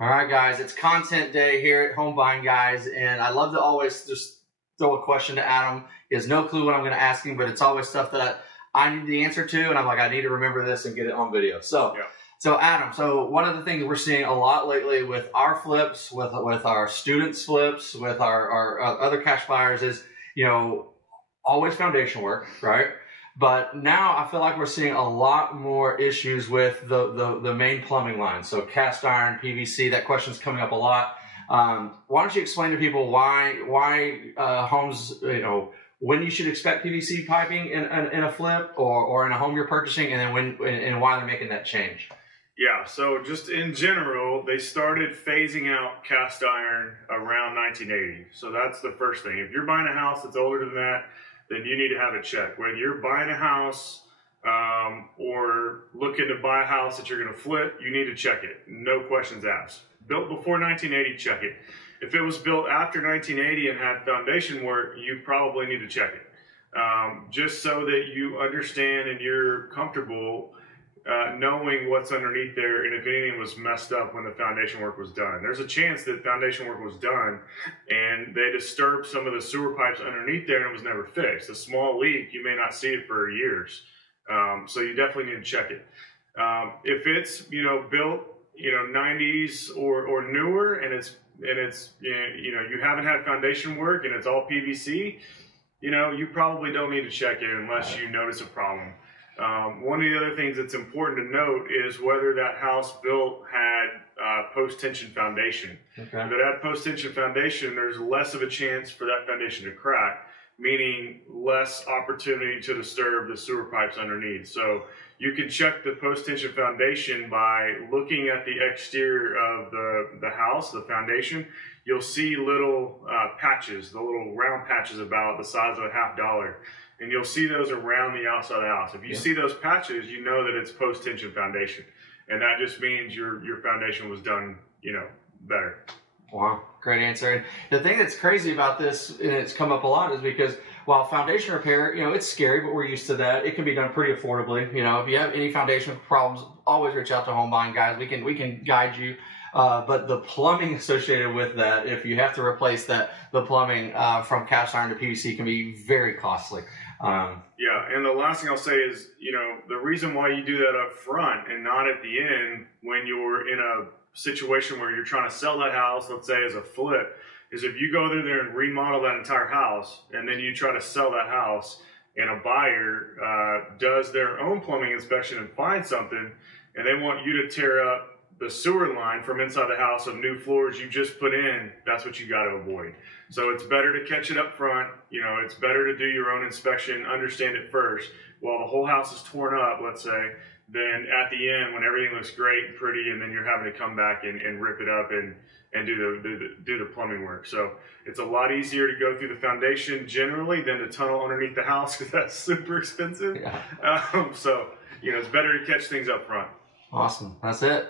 All right, guys, it's content day here at Home Buying Guys, and I love to always just throw a question to Adam. He has no clue what I'm going to ask him, but it's always stuff that I need the answer to, and I'm like, I need to remember this and get it on video. So, Yeah. So Adam, so one of the things we're seeing a lot lately with our flips, with our students' flips, with our other cash buyers is, always foundation work, right? But now I feel like we're seeing a lot more issues with the main plumbing line. So cast iron, PVC, that question's coming up a lot. Why don't you explain to people why homes, when you should expect PVC piping in a flip or in a home you're purchasing, and then and why they're making that change? Yeah, so just in general, they started phasing out cast iron around 1980. So that's the first thing. If you're buying a house that's older than that, then you need to have it checked. Whether you're buying a house or looking to buy a house that you're going to flip, you need to check it. No questions asked. Built before 1980, check it. If it was built after 1980 and had foundation work, you probably need to check it. Just so that you understand and you're comfortable knowing what's underneath there, and if anything was messed up when the foundation work was done. There's a chance that foundation work was done and they disturbed some of the sewer pipes underneath there and it was never fixed. A small leak, you may not see it for years. So you definitely need to check it. If it's built 90s or newer and it's you haven't had foundation work and it's all PVC, you probably don't need to check it unless you notice a problem. One of the other things that's important to note is whether that house built had post-tension foundation. Okay. If it had post-tension foundation, there's less of a chance for that foundation to crack, meaning less opportunity to disturb the sewer pipes underneath. So you can check the post-tension foundation by looking at the exterior of the house, the foundation. You'll see little patches, the little round patches about the size of $50. And you'll see those around the outside of the house. If you see those patches, you know that it's post-tension foundation. And that just means your foundation was done, better. Wow, great answer. And the thing that's crazy about this, and it's come up a lot, is because while foundation repair, it's scary, but we're used to that. It can be done pretty affordably. If you have any foundation problems, always reach out to Home Buying Guys. We can guide you. But the plumbing associated with that, if you have to replace the plumbing from cast iron to PVC, can be very costly. Yeah, and the last thing I'll say is, the reason why you do that up front and not at the end when you're in a situation where you're trying to sell that house, let's say as a flip, is if you go through there and remodel that entire house and then you try to sell that house and a buyer does their own plumbing inspection and finds something and they want you to tear up the sewer line from inside the house of new floors you just put in, that's what you got to avoid. So it's better to catch it up front. It's better to do your own inspection, understand it first, while the whole house is torn up, let's say, than at the end when everything looks great and pretty and then you're having to come back and rip it up and do the plumbing work. So it's a lot easier to go through the foundation generally than to tunnel underneath the house because that's super expensive. Yeah. So it's better to catch things up front. Awesome. That's it.